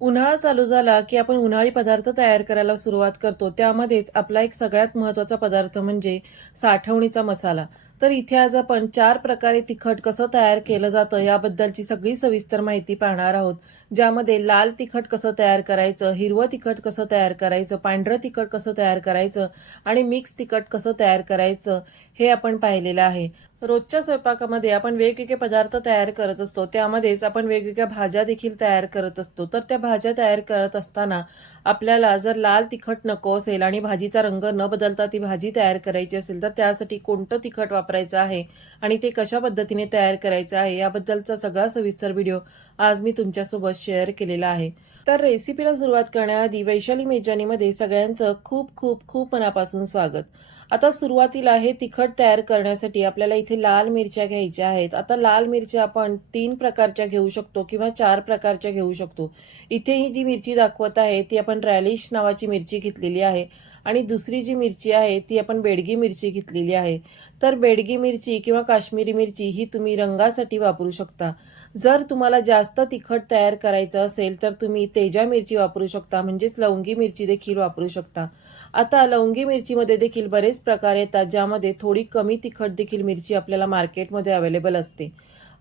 उन्हाळा चालू झाला की आपण उन्हाळी पदार्थ तयार करायला सुरुवात करतो. त्यामध्येच आपला एक सगळ्यात महत्त्वाचा पदार्थ म्हणजे साठवणीचा मसाला. तर इथे आज आपण चार प्रकारे तिखट कसं तयार केलं जातं याबद्दलची सगळी सविस्तर माहिती पाहणार आहोत. ज्यामध्ये लाल तिखट कसं तयार करायचं हिरवं तिखट कसं तयार करायचं पांढरं तिखट कसं तयार करायचं आणि मिक्स तिखट कसं तयार करायचं हे आपण पाहिलेलं आहे. रोजच्या स्वयंपाकामध्ये आपण वेगवेगळे पदार्थ तयार करत असतो. त्यामध्येच आपण वेगवेगळ्या भाज्या देखील तयार करत असतो. तर त्या भाज्या तयार करत असताना आपल्याला जर लाल तिखट नको असेल आणि भाजीचा रंग न बदलता ती भाजी तयार करायची असेल तर त्यासाठी कोणतं तिखट वापरायचं आहे आणि ते कशा पद्धतीने तयार करायचं आहे याबद्दलचा सगळा सविस्तर व्हिडिओ आज मी तुमच्यासोबत शेअर केलेला आहे. तर रेसिपीला सुरुवात करण्याआधी वैशाली मेजवानीमध्ये सगळ्यांचं खूप खूप खूप मनापासून स्वागत. आता सुरुवातीला हे तिखट तयार करण्यासाठी आपल्याला इथे लाल मिरच्या घ्यायच्या आहेत. आता लाल मिरच्या आपण तीन प्रकारच्या घेऊ शकतो किंवा चार प्रकारच्या घेऊ शकतो. इथे ही जी मिरची दाखवत आहे ती आपण रॅलिश नावाची मिरची घेतलेली आहे. आणि दुसरी जी मिरची आहे ती आपण बेडगी मिरची घेतलेली आहे. तर बेडगी मिरची किंवा काश्मीरी मिरची ही तुम्ही रंगासाठी वापरू शकता. जर तुम्हाला जास्त तिखट तयार करायचं असेल तर तुम्ही तेजा मिरची वापरू शकता म्हणजेच लवंगी मिरची देखील वापरू शकता. आता लवंगी मिरचीमध्ये देखील बरेच प्रकार येतात ज्यामध्ये थोडी कमी तिखट देखील मिरची आपल्याला मार्केटमध्ये अवेलेबल असते.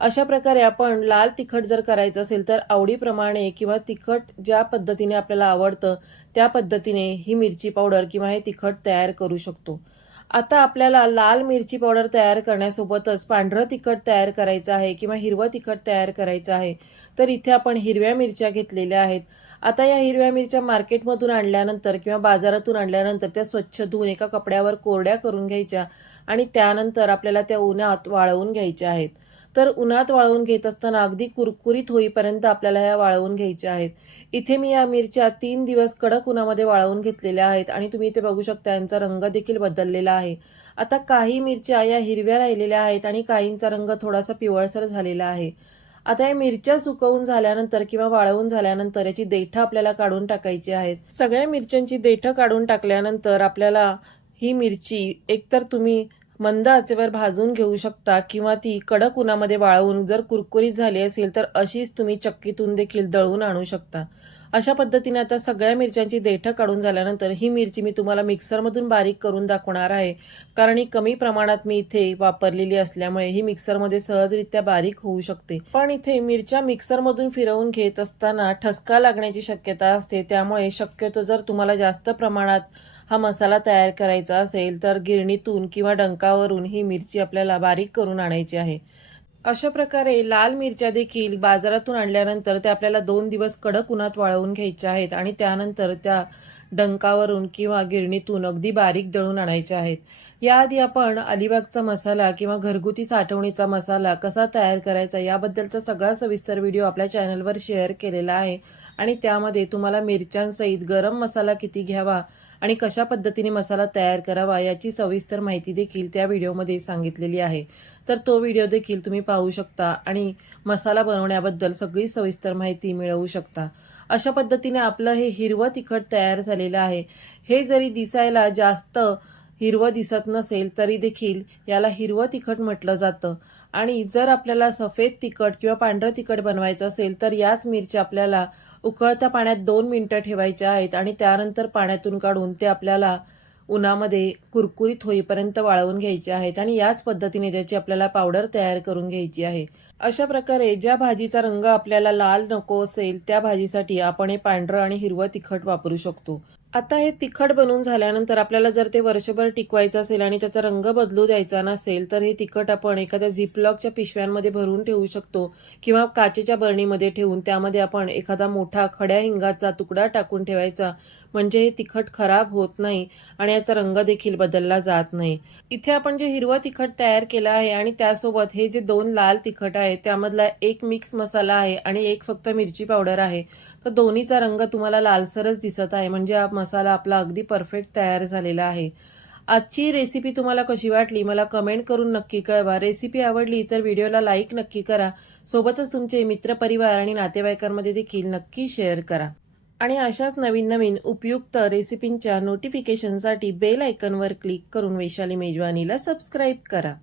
अशा प्रकारे आपण लाल तिखट जर करायचं असेल तर आवडीप्रमाणे किंवा तिखट ज्या पद्धतीने आपल्याला आवडतं त्या पद्धतीने ही मिरची पावडर किंवा हे तिखट तयार करू शकतो. आता आपल्याला लाल मिरची पावडर तयार करण्यासोबतच पांढरं तिखट तयार करायचं आहे किंवा हिरवं तिखट तयार करायचं आहे तर इथे आपण हिरव्या मिरच्या घेतलेल्या आहेत. आता या हिरव्या मिरच्या मार्केटमधून आणल्यानंतर किंवा बाजारातून आणल्यानंतर त्या स्वच्छ धुवून एका कपड्यावर कोरड्या करून घ्यायच्या आणि त्यानंतर आपल्याला त्या उन्हात वाळवून घ्यायच्या आहेत. तर उन्हात वाळवून घेत असताना अगदी कुरकुरीत होईपर्यंत आपल्याला ह्या वाळवून घ्यायच्या आहेत. इथे मी या मिरच्या तीन दिवस कडक उन्हामध्ये वाळवून घेतलेल्या आहेत आणि तुम्ही इथे बघू शकता यांचा रंग देखील बदललेला आहे. आता काही मिरच्या या हिरव्या राहिलेल्या आहेत आणि काहींचा रंग थोडासा पिवळसर झालेला आहे. आता या मिरच्या सुकवून झाल्यानंतर किंवा वाळवून झाल्यानंतर याची देठं आपल्याला काढून टाकायची आहेत. सगळ्या मिरच्यांची देठं काढून टाकल्यानंतर आपल्याला ही मिरची एकतर तुम्ही मंद आचेवर भाजून घेऊ शकता किंवा ती कडक उन्हामध्ये वाळवून जर कुरकुरीत झाली असेल तर अशीच तुम्ही चक्कीतून देखील दळून आणू शकता. अशा पद्धतीने आता सगळ्या मिरच्यांची देठं काढून झाल्यानंतर ही मिरची मी तुम्हाला मिक्सरमधून बारीक करून दाखवणार आहे. कारण ही कमी प्रमाणात मी इथे वापरलेली असल्यामुळे ही मिक्सरमध्ये सहजरित्या बारीक होऊ शकते. पण इथे मिरच्या मिक्सरमधून फिरवून घेत असताना ठसका लागण्याची शक्यता असते. त्यामुळे शक्यतो जर तुम्हाला जास्त प्रमाणात हा मसाला तयार करायचा असेल तर गिरणीतून किंवा डंकावरून ही मिरची आपल्याला बारीक करून आणायची आहे. अशा प्रकारे लाल मिरच्या देखील बाजारातून आणल्यानंतर त्या आपल्याला दोन दिवस कडक उन्हात वाळवून घ्यायच्या आहेत आणि त्यानंतर त्या डंकावरून किंवा गिरणीतून अगदी बारीक दळून आणायच्या आहेत. याआधी आपण अलिबागचा मसाला किंवा घरगुती साठवणीचा मसाला कसा तयार करायचा याबद्दलचा सगळा सविस्तर व्हिडिओ आपल्या चॅनलवर शेअर केलेला आहे. आणि त्यामध्ये तुम्हाला मिरच्यांसहित गरम मसाला किती घ्यावा आणि कशा पद्धतीने मसाला तयार करावा याची सविस्तर माहिती देखील त्या व्हिडिओमध्ये सांगितलेली आहे. तर तो व्हिडिओ देखील तुम्ही पाहू शकता आणि मसाला बनवण्याबद्दल सगळी सविस्तर माहिती मिळवू शकता. अशा पद्धतीने आपलं हे हिरवं तिखट तयार झालेलं आहे. हे जरी दिसायला जास्त हिरवं दिसत नसेल तरी देखील याला हिरवं तिखट म्हटलं जातं. आणि जर आपल्याला सफेद तिखट किंवा पांढरं तिखट बनवायचं असेल तर याच मिरच्या आपल्याला उकळत्या पाण्यात दोन मिनिटं ठेवायच्या आहेत आणि त्यानंतर पाण्यातून काढून ते आपल्याला उन्हामध्ये कुरकुरीत होईपर्यंत वाळवून घ्यायचे आहेत आणि याच पद्धतीने त्याची आपल्याला पावडर तयार करून घ्यायची आहे. अशा प्रकारे ज्या भाजीचा रंग आपल्याला लाल नको असेल त्या भाजीसाठी आपण हे पांढरं आणि हिरवं तिखट वापरू शकतो. आता हे तिखट बनवून झाल्यानंतर आपल्याला जर ते वर्षभर टिकवायचं असेल आणि त्याचा रंग बदलू द्यायचा नसेल तर हे तिखट आपण एखाद्या झिपलॉकच्या पिशव्यांमध्ये भरून ठेवू शकतो किंवा काचेच्या बरणीमध्ये ठेवून त्यामध्ये आपण एखादा मोठा खड्या हिंगाचा तुकडा टाकून ठेवायचा. म्हणजे हे तिखट खराब होत नाही आणि याचा रंग देखील बदलला जात नाही. इथे आपण जे हिरवं तिखट तयार केलं आहे आणि त्यासोबत हे जे दोन लाल तिखट आहे त्यामधला एक मिक्स मसाला आहे आणि एक फक्त मिरची पावडर आहे. तर दोन्हीचा रंग तुम्हाला लालसरच दिसत आहे. म्हणजे मसाला आपला अगदी परफेक्ट तयार झालेला आहे. आजची रेसिपी तुम्हाला कशी वाटली? मला कमेंट करून नक्की कळवा. रेसिपी आवडली तर व्हिडिओला लाईक नक्की करा. सोबतच तुमचे मित्रपरिवार आणि नातेवाईकांमध्ये देखील नक्की शेअर करा. आणि अशाच नवीन नवीन उपयुक्त रेसिपींच्या नोटिफिकेशनसाठी बेल आयकनवर क्लिक करून वैशाली मेजवानीला सबस्क्राईब करा.